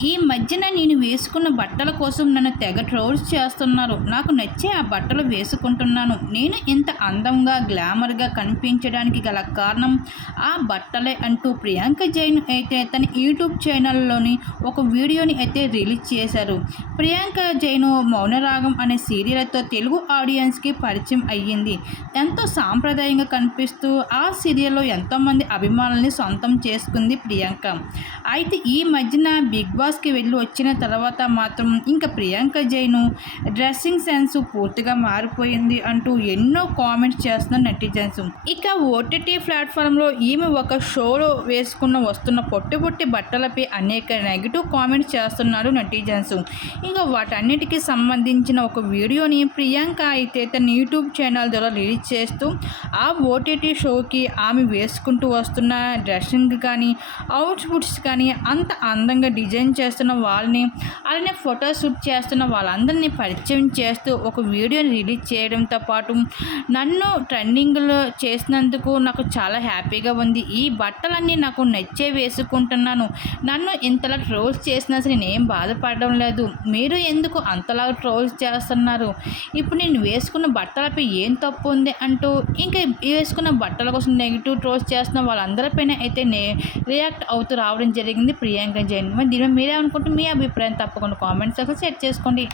ఈ మధ్యన నేను వేసుకున్న బట్టల కోసం నన్ను తెగ ట్రోల్స్ చేస్తున్నారు. నాకు నచ్చే ఆ బట్టలు వేసుకుంటున్నాను. నేను ఇంత అందంగా, గ్లామర్‌గా కనిపించడానికి గల కారణం ఆ బట్టలే అంటూ ప్రియాంక జైన్ అయితే తన యూట్యూబ్ ఛానల్‌లోని ఒక వీడియోని అయితే రిలీజ్ చేశారు. ప్రియాంక జైన్ 'మౌనరాగం' అనే సీరియల్‌తో తెలుగు ఆడియన్స్‌కి పరిచయం అయ్యింది. ఎంతో సాంప్రదాయంగా కనిపిస్తూ ఆ సీరియల్‌లో ఎంతోమంది అభిమానుల్ని సొంతం చేసుకుంది ప్రియాంక. అయితే ఈ మధ్యన 'బిగ్ బాస్'కి వెళ్ళి వచ్చిన తర్వాత మాత్రం ఇంకా ప్రియాంక జైన్ డ్రెస్సింగ్ సెన్స్ పూర్తిగా మారిపోయింది అంటూ ఎన్నో కామెంట్స్ చేస్తున్నారు నెటిజన్స్. ఇక ఓటీటీ ప్లాట్ఫామ్లో ఈమె ఒక షోలో వేసుకున్న వస్తున్న పొట్టి పొట్టి బట్టలపై అనేక నెగిటివ్ కామెంట్స్ చేస్తున్నారు నెటిజన్స్. ఇంకా వాటన్నిటికీ సంబంధించిన ఒక వీడియోని ప్రియాంక అయితే తన యూట్యూబ్ ఛానల్ ద్వారా రిలీజ్ చేస్తూ ఆ ఓటీటీ షోకి ఆమె వేసుకుంటూ వస్తున్న డ్రెస్సింగ్ కానీ, అవుట్ఫిట్స్ కానీ అంత అందంగా డిజైన్ చేస్తున్న వాళ్ళని, అలానే ఫోటోషూట్ చేస్తున్న వాళ్ళందరినీ పరిచయం చేస్తూ ఒక వీడియోని రిలీజ్ చేయడంతో పాటు నన్ను ట్రెండింగ్లో చేసినందుకు నాకు చాలా హ్యాపీగా ఉంది. ఈ బట్టలన్నీ నాకు నచ్చే వేసుకుంటున్నాను. నన్ను ఇంతలా ట్రోల్స్ చేసినా సరే నేనేం బాధపడడం లేదు. మీరు ఎందుకు అంతలా ట్రోల్స్ చేస్తున్నారు? ఇప్పుడు నేను వేసుకున్న బట్టలపై ఏం తప్పు ఉంది అంటూ ఇంకా వేసుకున్న బట్టల కోసం నెగిటివ్ ట్రోల్స్ చేస్తున్న వాళ్ళందరిపైన అయితే రియాక్ట్ అవుతూ రావడం జరిగింది ప్రియాంక జైన్. మరి దీనిపై మీరేమనుకుంటే మీ అభిప్రాయం తప్పకుండా కామెంట్ సెక్షన్లో షేర్ చేసుకోండి.